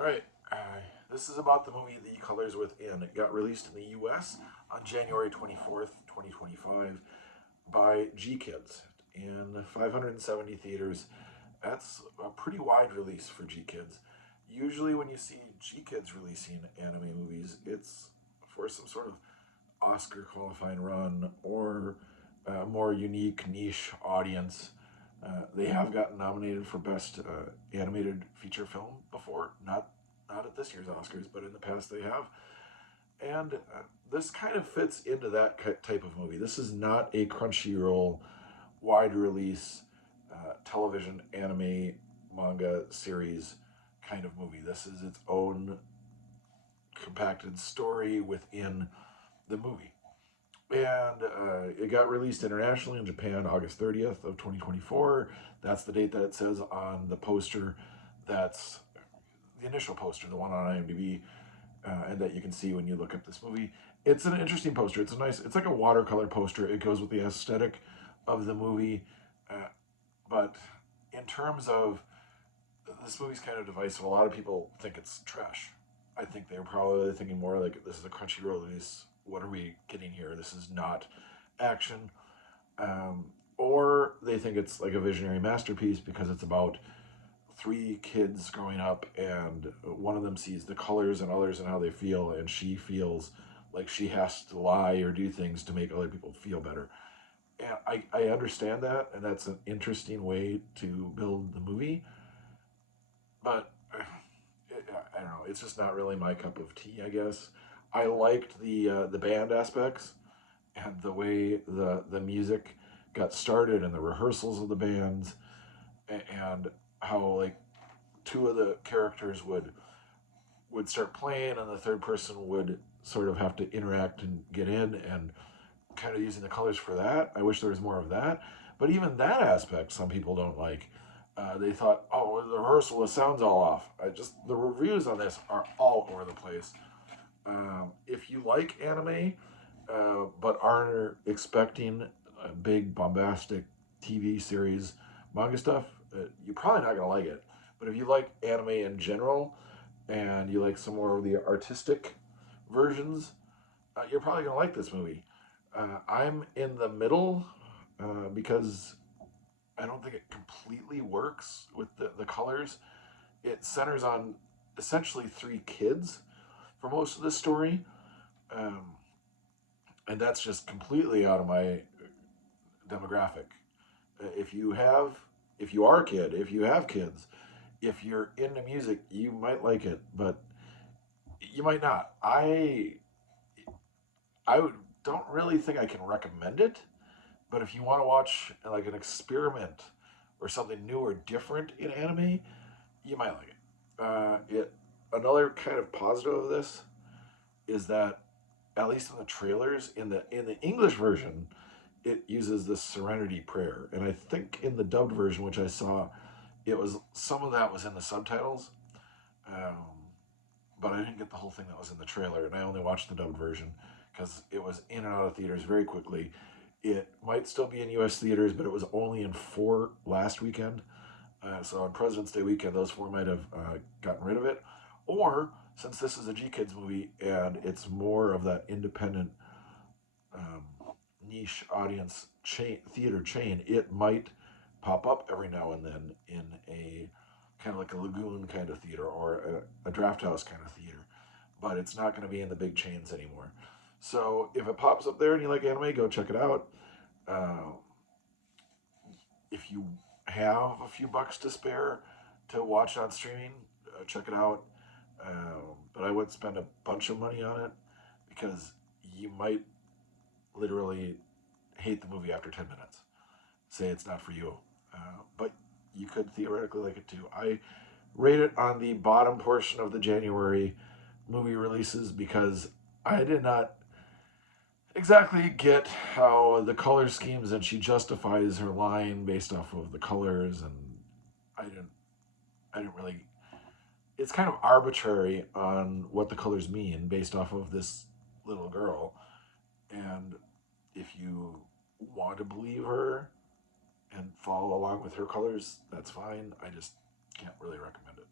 All right, this is about the movie The Colors Within. It got released in the US on January 24th, 2025 by GKIDS in 570 theaters. That's a pretty wide release for GKIDS. Usually when you see GKIDS releasing anime movies, it's for some sort of Oscar qualifying run or a more unique niche audience. They have gotten nominated for Best Animated Feature Film before, not at this year's Oscars, but in the past they have. And this kind of fits into that type of movie. This is not a Crunchyroll wide release television anime manga series kind of movie. This is its own compacted story within the movie. And it got released internationally in Japan August 30th of 2024. That's the date that it says on the poster. That's the initial poster, the one on IMDb, and that you can see when you look up this movie. It's an interesting poster. It's like a watercolor poster. It goes with the aesthetic of the movie. But in terms of, this movie's kind of divisive. A lot of people think it's trash. I think they were probably thinking more like, this is a Crunchyroll release. What are we getting here? This is not action. Or they think it's like a visionary masterpiece because it's about three kids growing up, and one of them sees the colors and others and how they feel, and she feels like she has to lie or do things to make other people feel better. And I understand that, and that's an interesting way to build the movie, but I don't know. It's just not really my cup of tea, I guess. I liked the band aspects and the way the music got started and the rehearsals of the bands, and how like two of the characters would start playing and the third person would sort of have to interact and get in, and kind of using the colors for that. I wish there was more of that, but even that aspect some people don't like. They thought, oh, the rehearsal, the sound's all off. The reviews on this are all over the place. If you like anime, but aren't expecting a big bombastic TV series manga stuff, you're probably not gonna like it. But if you like anime in general, and you like some more of the artistic versions, you're probably gonna like this movie. I'm in the middle because I don't think it completely works with the colors. It centers on essentially three kids for most of the story, um, and that's just completely out of my demographic. If you are a kid, if you have kids, if you're into music, you might like it, but you might not. I don't really think I can recommend it, but if you want to watch like an experiment or something new or different in anime, you might like it. It Another kind of positive of this is that, at least in the trailers, in the English version, it uses this Serenity prayer, and I think in the dubbed version, which I saw, it was some of that was in the subtitles, um, but I didn't get the whole thing that was in the trailer, and I only watched the dubbed version because it was in and out of theaters very quickly. It might still be in U.S. theaters, but it was only in 4 last weekend. So on President's Day weekend, those 4 might have gotten rid of it. Or, since this is a GKIDS movie and it's more of that independent um, niche audience theater chain, it might pop up every now and then in a kind of like a lagoon kind of theater or a draft house kind of theater. But it's not going to be in the big chains anymore. So if it pops up there and you like anime, go check it out. Uh, if you have a few bucks to spare to watch on streaming, check it out. But I wouldn't spend a bunch of money on it because you might literally hate the movie after 10 minutes. Say it's not for you. But you could theoretically like it too. I rate it on the bottom portion of the January movie releases because I did not exactly get how the color schemes, and she justifies her line based off of the colors, and I didn't I didn't really, it's kind of arbitrary on what the colors mean based off of this little girl. And if you want to believe her and follow along with her colors, that's fine. I just can't really recommend it.